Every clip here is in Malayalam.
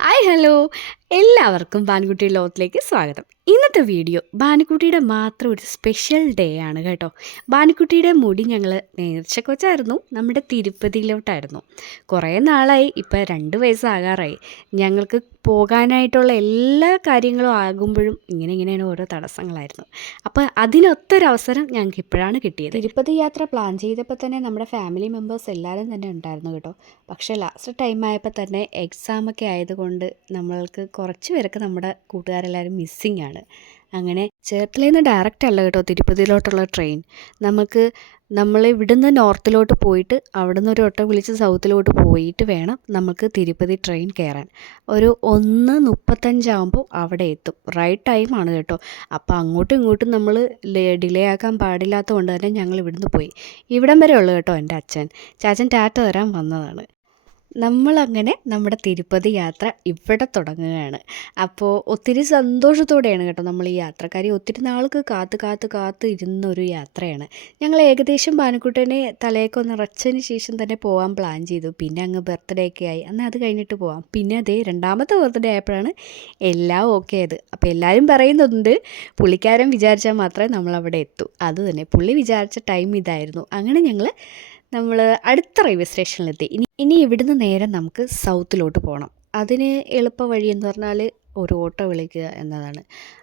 Hi hello. എല്ലാവർക്കും ബാനുകുട്ടി ലോകത്തിലേക്ക് സ്വാഗതം. ഇന്നത്തെ വീഡിയോ ബാനുക്കുട്ടിയുടെ മാത്രം ഒരു സ്പെഷ്യൽ ഡേ ആണ് കേട്ടോ. ബാനുക്കുട്ടിയുടെ മുടി ഞങ്ങൾ നേർച്ച കൊച്ചായിരുന്നു. നമ്മുടെ തിരുപ്പതിയിലോട്ടായിരുന്നു. കുറേ നാളായി. ഇപ്പോൾ രണ്ട് വയസ്സാകാറായി. ഞങ്ങൾക്ക് പോകാനായിട്ടുള്ള എല്ലാ കാര്യങ്ങളും ആകുമ്പോഴും ഇങ്ങനെ ഇങ്ങനെയാണ് ഓരോ തടസ്സങ്ങളായിരുന്നു. അപ്പോൾ അതിനൊത്തൊരവസരം ഞങ്ങൾക്ക് ഇപ്പോഴാണ് കിട്ടിയത്. തിരുപ്പതി യാത്ര പ്ലാൻ ചെയ്തപ്പോൾ തന്നെ നമ്മുടെ ഫാമിലി മെമ്പേഴ്സ് എല്ലാവരും തന്നെ ഉണ്ടായിരുന്നു കേട്ടോ. പക്ഷേ ലാസ്റ്റ് ടൈം ആയപ്പോൾ തന്നെ എക്സാമൊക്കെ ആയതുകൊണ്ട് നമ്മൾക്ക് കുറച്ച് പേരൊക്കെ നമ്മുടെ കൂട്ടുകാരെല്ലാവരും മിസ്സിങ് ആണ്. അങ്ങനെ ചേർത്തലയിൽ നിന്ന് ഡയറക്റ്റ് അല്ല കേട്ടോ തിരുപ്പതിയിലോട്ടുള്ള ട്രെയിൻ. നമുക്ക് നമ്മൾ ഇവിടുന്ന് നോർത്തിലോട്ട് പോയിട്ട് അവിടെ നിന്ന് ഒരു ഓട്ടോ വിളിച്ച് സൗത്തിലോട്ട് പോയിട്ട് വേണം നമുക്ക് തിരുപ്പതി ട്രെയിൻ കയറാൻ. ഒരു ഒന്ന് മുപ്പത്തഞ്ചാകുമ്പോൾ അവിടെ എത്തും. റൈറ്റ് ടൈമാണ് കേട്ടോ. അപ്പോൾ അങ്ങോട്ടും ഇങ്ങോട്ടും നമ്മൾ ഡിലേ ആക്കാൻ പാടില്ലാത്തത് കൊണ്ട് തന്നെ ഞങ്ങൾ ഇവിടുന്ന് പോയി. ഇവിടം വരെ ഉള്ളു കേട്ടോ എന്റെ അച്ഛൻ. ചാച്ചൻ ടാറ്റ തരാൻ വന്നതാണ്. നമ്മളങ്ങനെ നമ്മുടെ തിരുപ്പതി യാത്ര ഇവിടെ തുടങ്ങുകയാണ്. അപ്പോൾ ഒത്തിരി സന്തോഷത്തോടെയാണ് കേട്ടോ നമ്മൾ ഈ യാത്രക്കാരി ഒത്തിരി നാൾക്ക് കാത്ത് കാത്ത് കാത്ത് ഇരുന്നൊരു യാത്രയാണ്. ഞങ്ങൾ ഏകദേശം പാനക്കുട്ടനെ തലയൊക്കെ ഒന്ന് ഇറച്ചതിന് ശേഷം തന്നെ പോകാൻ പ്ലാൻ ചെയ്തു. പിന്നെ അങ്ങ് ബർത്ത്ഡേ ഒക്കെ ആയി. അന്ന് അത് കഴിഞ്ഞിട്ട് പോവാം. പിന്നെ അതേ രണ്ടാമത്തെ ബർത്ത്ഡേ ആയപ്പോഴാണ് എല്ലാം ഓക്കെ ആയത്. അപ്പോൾ എല്ലാവരും പറയുന്നുണ്ട് പുള്ളിക്കാരൻ വിചാരിച്ചാൽ മാത്രമേ നമ്മളവിടെ എത്തൂ. അത് തന്നെ. പുള്ളി വിചാരിച്ച ടൈം ഇതായിരുന്നു. അങ്ങനെ ഞങ്ങൾ നമ്മൾ അടുത്ത റെയിൽവേ സ്റ്റേഷനിലെത്തി ഇനി ഇനി ഇവിടുന്ന് നേരെ നമുക്ക് സൗത്തിലോട്ട് പോകണം അതിന് എളുപ്പ വഴി എന്ന് പറഞ്ഞാൽ ഒരു ഓട്ടോ വിളിക്കുക എന്നതാണ്.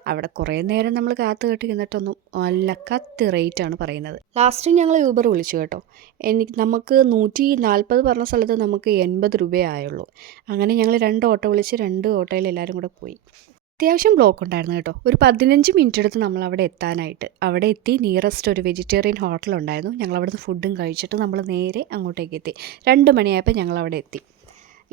അവിടെ കുറേ നേരം നമ്മൾ കാത്തു കെട്ടി നിന്നിട്ടൊന്നും നല്ല കത്ത് റേറ്റാണ് പറയുന്നത്. ലാസ്റ്റ് ഞങ്ങൾ യൂബർ വിളിച്ചു കേട്ടോ. എനിക്ക് നമുക്ക് നൂറ്റി നാൽപ്പത് പറഞ്ഞ സ്ഥലത്ത് നമുക്ക് എൺപത് രൂപയായുള്ളൂ അങ്ങനെ ഞങ്ങൾ രണ്ട് ഓട്ടോ വിളിച്ച് രണ്ട് ഓട്ടോയിൽ എല്ലാവരും കൂടെ പോയി. അത്യാവശ്യം ബ്ലോക്ക് ഉണ്ടായിരുന്നു കേട്ടോ. ഒരു പതിനഞ്ച് മിനിറ്റ് എടുത്ത് നമ്മൾ അവിടെ എത്താനായിട്ട്. അവിടെ എത്തി നിയറസ്റ്റ് ഒരു വെജിറ്റേറിയൻ ഹോട്ടൽ ഉണ്ടായിരുന്നു. ഞങ്ങൾ അവിടുന്ന് ഫുഡും കഴിച്ചിട്ട് നമ്മൾ നേരെ അങ്ങോട്ടേക്ക് എത്തി. രണ്ട് മണിയായപ്പോൾ ഞങ്ങൾ അവിടെ എത്തി.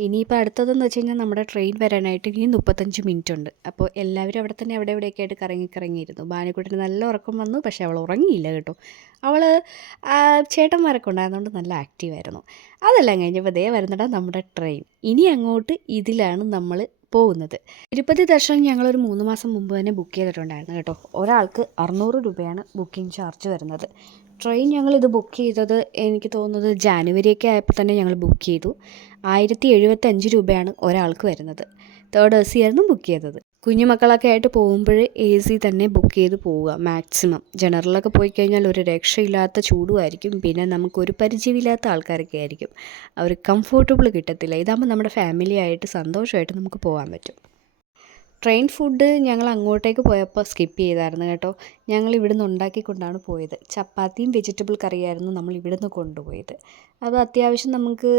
ഇനിയിപ്പോൾ അടുത്തതെന്ന് വെച്ച് കഴിഞ്ഞാൽ നമ്മുടെ ട്രെയിൻ വരാനായിട്ട് ഇനി മുപ്പത്തഞ്ച് മിനിറ്റ് ഉണ്ട്. അപ്പോൾ എല്ലാവരും അവിടെ തന്നെ അവിടെ എവിടെയൊക്കെ ആയിട്ട് കറങ്ങി കറങ്ങിയിരുന്നു. ബാനുക്കുട്ടിന് നല്ല ഉറക്കം വന്നു. പക്ഷേ അവൾ ഉറങ്ങിയില്ല കേട്ടോ. അവൾ ചേട്ടന്മാരൊക്കെ ഉണ്ടായിരുന്നതുകൊണ്ട് നല്ല ആക്റ്റീവായിരുന്നു അതെല്ലാം കഴിഞ്ഞപ്പോൾ ദേ വരുന്നടാ നമ്മുടെ ട്രെയിൻ ഇനി അങ്ങോട്ട് ഇതിലാണ് നമ്മൾ പോകുന്നത്. തിരുപ്പതി ദർശനം ഞങ്ങളൊരു മൂന്ന് മാസം മുമ്പ് തന്നെ ബുക്ക് ചെയ്തിട്ടുണ്ടായിരുന്നു കേട്ടോ. ഒരാൾക്ക് അറുന്നൂറ് രൂപയാണ് ബുക്കിംഗ് ചാർജ് വരുന്നത്. ട്രെയിൻ ഞങ്ങൾ ഇത് ബുക്ക് ചെയ്തത് എനിക്ക് തോന്നുന്നത് ജാനുവരിയൊക്കെ ആയപ്പോൾ തന്നെ ഞങ്ങൾ ബുക്ക് ചെയ്തു. ആയിരത്തി എഴുപത്തഞ്ച് രൂപയാണ് ഒരാൾക്ക് വരുന്നത്. തേർഡ് എ സി ആയിരുന്നു ബുക്ക് ചെയ്തത്. കുഞ്ഞു മക്കളൊക്കെ ആയിട്ട് പോകുമ്പോൾ എ സി തന്നെ ബുക്ക് ചെയ്ത് പോവുക മാക്സിമം ജനറലൊക്കെ പോയി കഴിഞ്ഞാൽ ഒരു രക്ഷയില്ലാത്ത ചൂടുമായിരിക്കും. പിന്നെ നമുക്കൊരു പരിചയമില്ലാത്ത ആൾക്കാരൊക്കെ ആയിരിക്കും. അവർ കംഫോർട്ടബിൾ കിട്ടത്തില്ല. ഇതാകുമ്പോൾ നമ്മുടെ ഫാമിലി ആയിട്ട് സന്തോഷമായിട്ട് നമുക്ക് പോകാൻ പറ്റും. ട്രെയിൻ ഫുഡ് ഞങ്ങൾ അങ്ങോട്ടേക്ക് പോയപ്പോൾ സ്കിപ്പ് ചെയ്തായിരുന്നു കേട്ടോ. ഞങ്ങൾ ഇവിടുന്ന് ഉണ്ടാക്കിക്കൊണ്ടാണ് പോയത്. ചപ്പാത്തിയും വെജിറ്റബിൾ കറിയായിരുന്നു നമ്മൾ ഇവിടുന്ന് കൊണ്ടുപോയത്. അത് അത്യാവശ്യം നമുക്ക്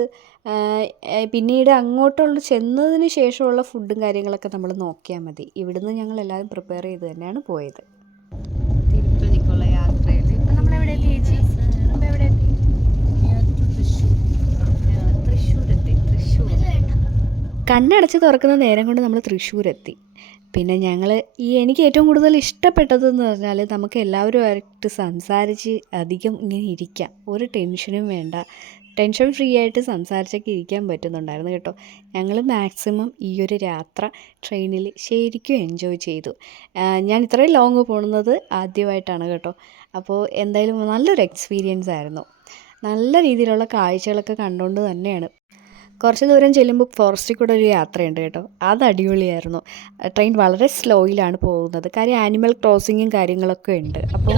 പിന്നീട് അങ്ങോട്ടുള്ള ചെന്നതിന് ശേഷമുള്ള ഫുഡും കാര്യങ്ങളൊക്കെ നമ്മൾ നോക്കിയാൽ മതി. ഇവിടുന്ന് ഞങ്ങൾ എല്ലാവരും പ്രിപ്പയർ ചെയ്ത് തന്നെയാണ് പോയത്. യാത്രയിൽ നമ്മൾ എവിടെ എത്തി എവിടെ എത്തി? കണ്ണടച്ച് തുറക്കുന്ന നേരം കൊണ്ട് നമ്മൾ തൃശ്ശൂരെത്തി പിന്നെ ഞങ്ങൾ ഈ എനിക്ക് ഏറ്റവും കൂടുതൽ ഇഷ്ടപ്പെട്ടതെന്ന് പറഞ്ഞാൽ നമുക്ക് എല്ലാവരുമായിട്ട് സംസാരിച്ച് അധികം ഇങ്ങനെ ഇരിക്കാം. ഒരു ടെൻഷനും വേണ്ട. ടെൻഷൻ ഫ്രീ ആയിട്ട് സംസാരിച്ചൊക്കെ ഇരിക്കാൻ പറ്റുന്നുണ്ടായിരുന്നു കേട്ടോ. ഞങ്ങൾ മാക്സിമം ഈ ഒരു യാത്ര ട്രെയിനിൽ ശരിക്കും എൻജോയ് ചെയ്തു. ഞാൻ ഇത്രയും ലോങ് പോകുന്നത് ആദ്യമായിട്ടാണ് കേട്ടോ. അപ്പോൾ എന്തായാലും നല്ലൊരു എക്സ്പീരിയൻസ് ആയിരുന്നു. നല്ല രീതിയിലുള്ള കാഴ്ചകളൊക്കെ കണ്ടുകൊണ്ട് തന്നെയാണ്. കുറച്ച് ദൂരം ചെല്ലുമ്പോൾ ഫോറസ്റ്റിൽ കൂടെ ഒരു യാത്രയുണ്ട് കേട്ടോ. അത് അടിപൊളിയായിരുന്നു. ട്രെയിൻ വളരെ സ്ലോയിലാണ് പോകുന്നത്. കാര്യം ആനിമൽ ക്രോസിങ്ങും കാര്യങ്ങളൊക്കെ ഉണ്ട്. അപ്പോൾ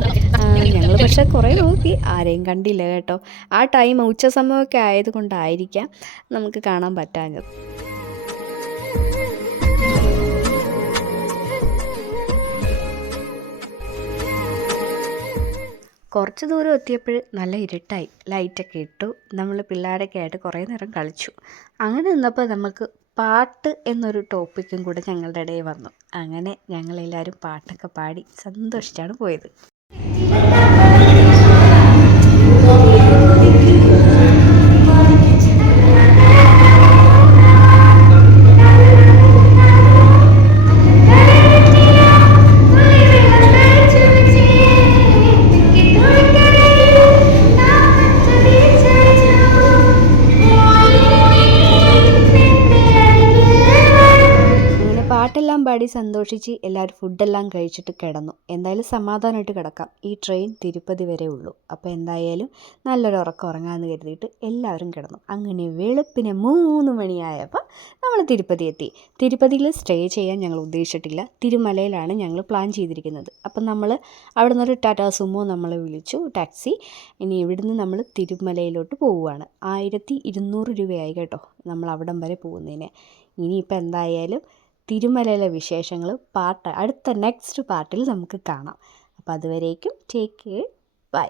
ഞങ്ങൾ പക്ഷേ കുറേ നോക്കി. ആരെയും കണ്ടില്ല കേട്ടോ. ആ ടൈം ഉച്ച സമയമൊക്കെ ആയതുകൊണ്ടായിരിക്കാം നമുക്ക് കാണാൻ പറ്റാഞ്ഞത്. കുറച്ച് ദൂരം എത്തിയപ്പോൾ നല്ല ഇരുട്ടായി. ലൈറ്റൊക്കെ ഇട്ടു. നമ്മൾ പിള്ളേരൊക്കെ ആയിട്ട് കുറേ നേരം കളിച്ചു. അങ്ങനെ നിന്നപ്പോൾ നമുക്ക് പാട്ട് എന്നൊരു ടോപ്പിക്കും കൂടെ ഞങ്ങളുടെ ഇടയിൽ വന്നു. അങ്ങനെ ഞങ്ങളെല്ലാവരും പാട്ടൊക്കെ പാടി സന്തോഷിച്ചാണ് പോയത്. പാട്ടെല്ലാം പാടി സന്തോഷിച്ച് എല്ലാവരും ഫുഡെല്ലാം കഴിച്ചിട്ട് കിടന്നു. എന്തായാലും സമാധാനമായിട്ട് കിടക്കാം. ഈ ട്രെയിൻ തിരുപ്പതി വരെ ഉള്ളൂ. അപ്പോൾ എന്തായാലും നല്ലൊരു ഉറക്കം ഉറങ്ങാമെന്ന് കരുതിയിട്ട് എല്ലാവരും കിടന്നു. അങ്ങനെ വെളുപ്പിന് മൂന്ന് മണിയായപ്പോൾ നമ്മൾ തിരുപ്പതി എത്തി. തിരുപ്പതിയിൽ സ്റ്റേ ചെയ്യാൻ ഞങ്ങൾ ഉദ്ദേശിച്ചിട്ടില്ല. തിരുമലയിലാണ് ഞങ്ങൾ പ്ലാൻ ചെയ്തിരിക്കുന്നത്. അപ്പം നമ്മൾ അവിടെ നിന്നൊരു ടാറ്റാ സുമോ നമ്മളെ വിളിച്ചു. ടാക്സി ഇനി ഇവിടുന്ന് നമ്മൾ തിരുമലയിലോട്ട് പോവുകയാണ്. ആയിരത്തി ഇരുന്നൂറ് രൂപയായി കേട്ടോ നമ്മൾ അവിടം വരെ പോകുന്നതിന്. ഇനിയിപ്പോൾ എന്തായാലും തിരുമലയിലെ വിശേഷങ്ങൾ പാർട്ട് അടുത്ത നെക്സ്റ്റ് പാർട്ടിൽ നമുക്ക് കാണാം. അപ്പോൾ അതുവരേക്കും ടേക്ക് കെയർ ബൈ